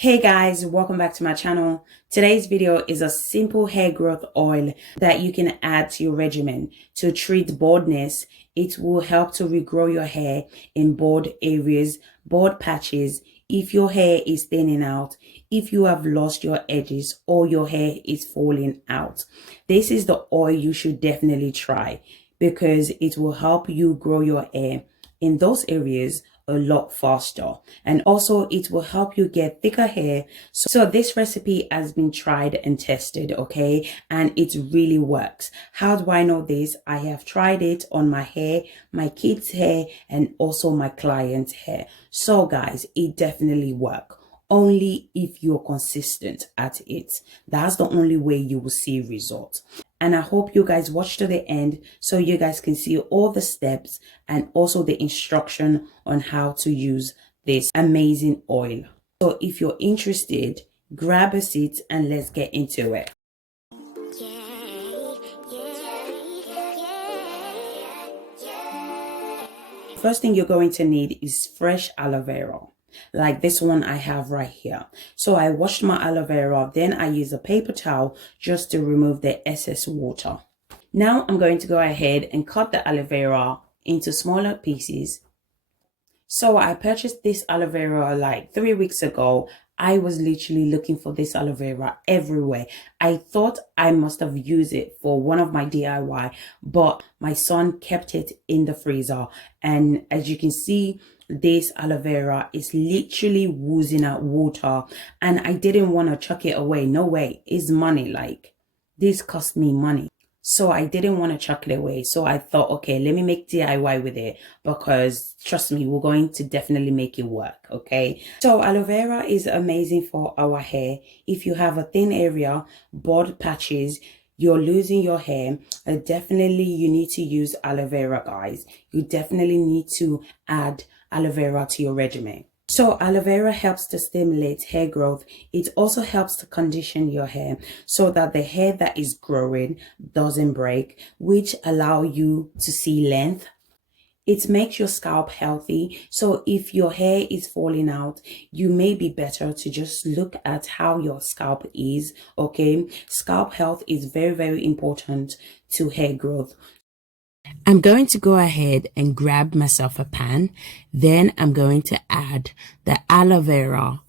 Hey guys, welcome back to my channel. Today's video is a simple hair growth oil that you can add to your regimen to treat baldness. It will help to regrow your hair in bald areas, bald patches, if your hair is thinning out, if you have lost your edges or your hair is falling out. This is the oil you should definitely try because it will help you grow your hair in those areas a lot faster, and also it will help you get thicker hair. So this recipe has been tried and tested, okay, and it really works. How do I know this? I have tried it on my hair, my kids' hair, and also my clients' hair. So guys, it definitely works. Only if you're consistent at it. That's the only way you will see results. And I hope you guys watch to the end so you guys can see all the steps and also the instruction on how to use this amazing oil. So if you're interested, grab a seat and let's get into it. First thing you're going to need is fresh aloe vera. Like this one I have right here. So I washed my aloe vera, then I use a paper towel just to remove the excess water. Now I'm going to go ahead and cut the aloe vera into smaller pieces. So I purchased this aloe vera like 3 weeks ago. I was literally looking for this aloe vera everywhere. I thought I must have used it for one of my DIY, but my son kept it in the freezer. And as you can see, this aloe vera is literally oozing out water, and I didn't want to chuck it away. No way, it's money. Like, this cost me money, so I didn't want to chuck it away. So I thought, okay, let me make DIY with it, because trust me, we're going to definitely make it work. Okay, so aloe vera is amazing for our hair. If you have a thin area, bald patches, you're losing your hair, definitely you need to use aloe vera, guys. You definitely need to add aloe vera to your regimen. So aloe vera helps to stimulate hair growth. It also helps to condition your hair so that the hair that is growing doesn't break, which allow you to see length. It makes your scalp healthy. So if your hair is falling out, you may be better to just look at how your scalp is, okay? Scalp health is very, very important to hair growth. I'm going to go ahead and grab myself a pan. Then I'm going to add the aloe vera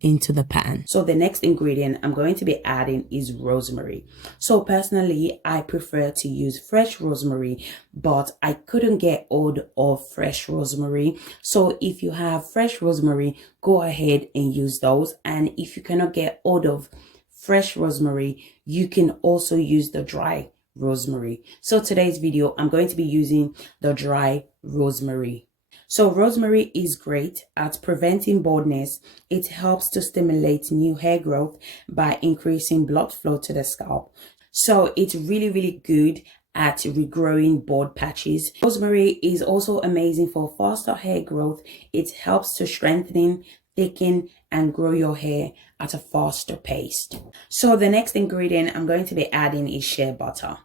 into the pan. So the next ingredient I'm going to be adding is rosemary. So personally, I prefer to use fresh rosemary, but I couldn't get hold of fresh rosemary. So if you have fresh rosemary, go ahead and use those. And if you cannot get hold of fresh rosemary, you can also use the dry rosemary. So today's video, I'm going to be using the dry rosemary. So rosemary is great at preventing baldness. It helps to stimulate new hair growth by increasing blood flow to the scalp. So it's really, really good at regrowing bald patches. Rosemary is also amazing for faster hair growth. It helps to strengthen, thicken, and grow your hair at a faster pace. So the next ingredient I'm going to be adding is shea butter.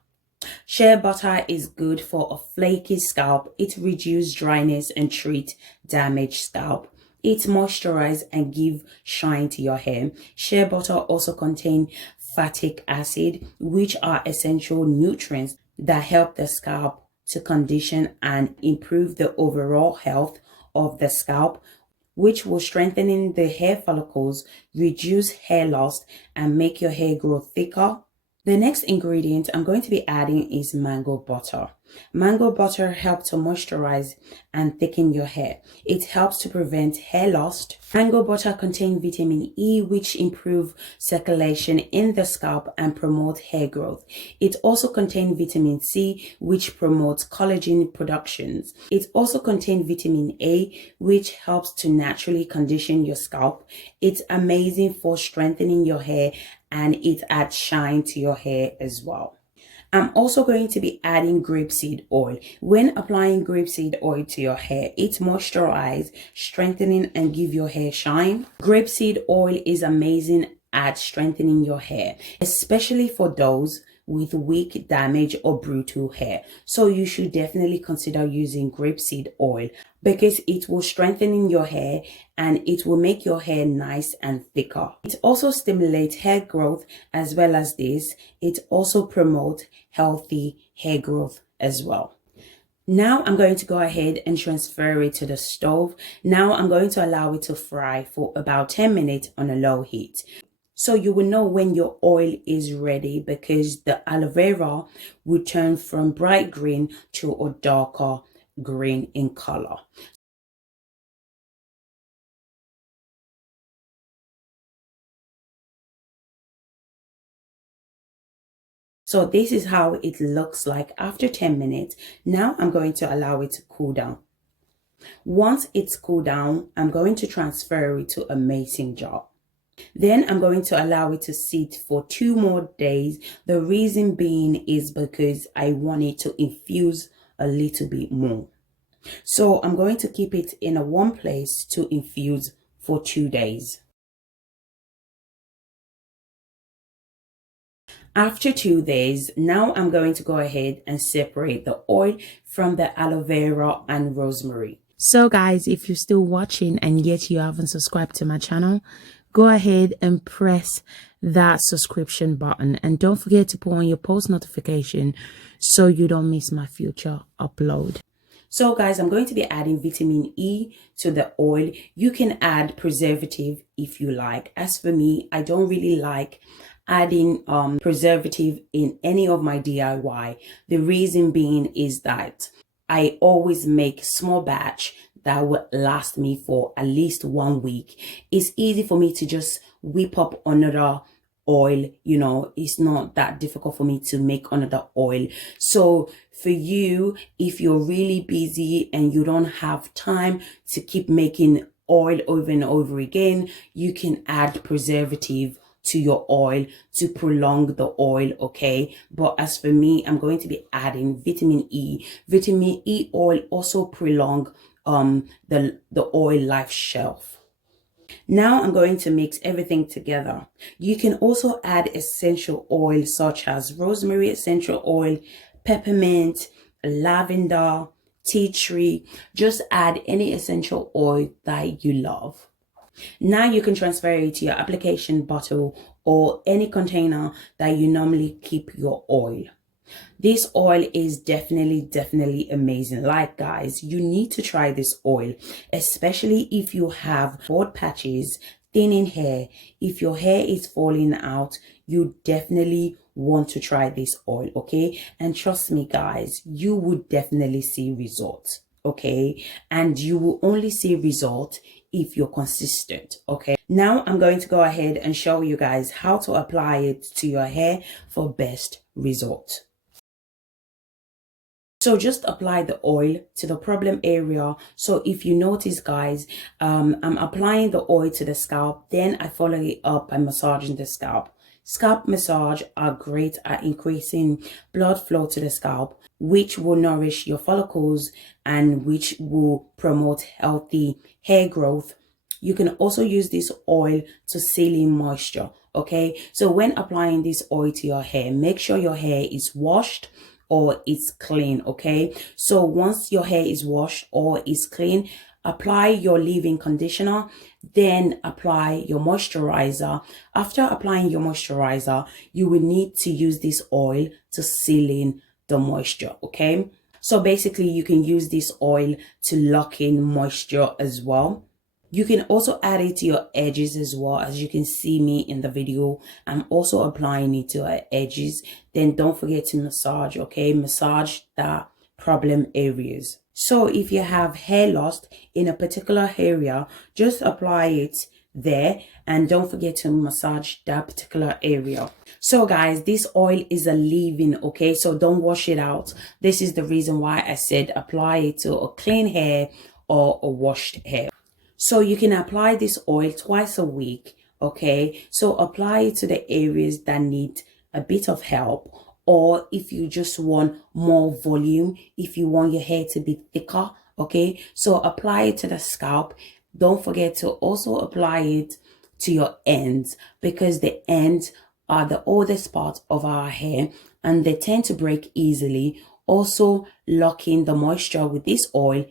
Shea butter is good for a flaky scalp. It reduces dryness and treat damaged scalp. It moisturizes and give shine to your hair. Shea butter also contains fatty acid, which are essential nutrients that help the scalp to condition and improve the overall health of the scalp, which will strengthen the hair follicles, reduce hair loss, and make your hair grow thicker. The next ingredient I'm going to be adding is mango butter. Mango butter helps to moisturize and thicken your hair. It helps to prevent hair loss. Mango butter contains vitamin E, which improves circulation in the scalp and promotes hair growth. It also contains vitamin C, which promotes collagen productions. It also contains vitamin A, which helps to naturally condition your scalp. It's amazing for strengthening your hair, and it adds shine to your hair as well. I'm also going to be adding grapeseed oil. When applying grapeseed oil to your hair, it moisturizes, strengthening, and give your hair shine. Grapeseed oil is amazing at strengthening your hair, especially for those with weak, damaged, or brittle hair. So you should definitely consider using grapeseed oil. because it will strengthen your hair and it will make your hair nice and thicker. It also stimulates hair growth as well as this. It also promotes healthy hair growth as well. Now I'm going to go ahead and transfer it to the stove. Now I'm going to allow it to fry for about 10 minutes on a low heat. So you will know when your oil is ready because the aloe vera will turn from bright green to a darker green in color. So this is how it looks like after 10 minutes. Now I'm going to allow it to cool down. Once it's cooled down, I'm going to transfer it to a mason jar. Then I'm going to allow it to sit for 2 more days. The reason being is because I want it to infuse a little bit more. So I'm going to keep it in a warm place to infuse for 2 days. After 2 days, now I'm going to go ahead and separate the oil from the aloe vera and rosemary. So guys, if you're still watching and yet you haven't subscribed to my channel, go ahead and press that subscription button. And don't forget to put on your post notification so you don't miss my future upload. So guys, I'm going to be adding vitamin E to the oil. You can add preservative if you like. As for me, I don't really like adding preservative in any of my DIY. The reason being is that I always make small batch that would last me for at least 1 week. It's easy for me to just whip up another oil, you know, it's not that difficult for me to make another oil. So for you, if you're really busy and you don't have time to keep making oil over and over again, you can add preservative to your oil to prolong the oil, okay? But as for me, I'm going to be adding vitamin E. Vitamin E oil also prolong the oil life shelf. Now I'm going to mix everything together. You can also add essential oil such as rosemary essential oil, peppermint, lavender, tea tree. Just add any essential oil that you love. Now you can transfer it to your application bottle or any container that you normally keep your oil. This oil is definitely amazing. Like guys, you need to try this oil, especially if you have bald patches, thinning hair. If your hair is falling out, you definitely want to try this oil, okay? And trust me guys, you would definitely see results, okay? And you will only see results if you're consistent, okay? Now I'm going to go ahead and show you guys how to apply it to your hair for best result. So just apply the oil to the problem area. So if you notice guys, I'm applying the oil to the scalp, then I follow it up by massaging the scalp. Scalp massage are great at increasing blood flow to the scalp, which will nourish your follicles and which will promote healthy hair growth. You can also use this oil to seal in moisture, okay? So when applying this oil to your hair, make sure your hair is washed or it's clean, okay? So once your hair is washed or is clean, apply your leave-in conditioner, then apply your moisturizer. After applying your moisturizer, you will need to use this oil to seal in the moisture, okay? So basically you can use this oil to lock in moisture as well. You can also add it to your edges as well. As you can see me in the video, I'm also applying it to our edges. Then don't forget to massage, okay? Massage the problem areas. So if you have hair loss in a particular area, just apply it there and don't forget to massage that particular area. So guys, this oil is a leave-in, okay? So don't wash it out. This is the reason why I said apply it to a clean hair or a washed hair. So you can apply this oil twice a week, okay? So apply it to the areas that need a bit of help, or if you just want more volume, if you want your hair to be thicker, okay? So apply it to the scalp. Don't forget to also apply it to your ends, because the ends are the oldest part of our hair and they tend to break easily. Also lock in the moisture with this oil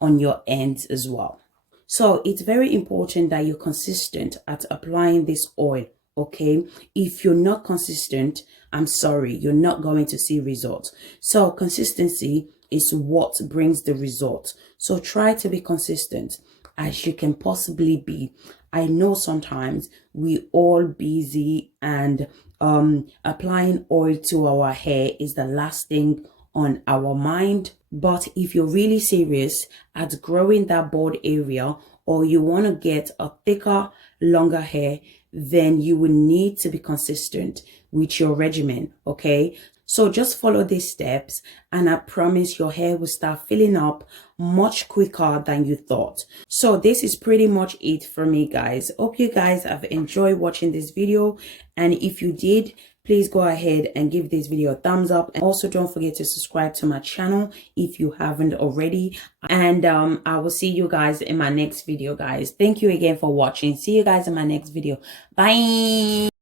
on your ends as well. So it's very important that you're consistent at applying this oil, okay? If you're not consistent, I'm sorry, you're not going to see results. So consistency is what brings the result. So try to be consistent as you can possibly be. I know sometimes we all busy and applying oil to our hair is the last thing on our mind. But if you're really serious at growing that bald area, or you want to get a thicker, longer hair, then you will need to be consistent with your regimen, okay? So just follow these steps and I promise your hair will start filling up much quicker than you thought. So this is pretty much it for me, guys. Hope you guys have enjoyed watching this video, and if you did, please go ahead and give this video a thumbs up, and also don't forget to subscribe to my channel if you haven't already. And I will see you guys in my next video, guys. Thank you again for watching. See you guys in my next video. Bye.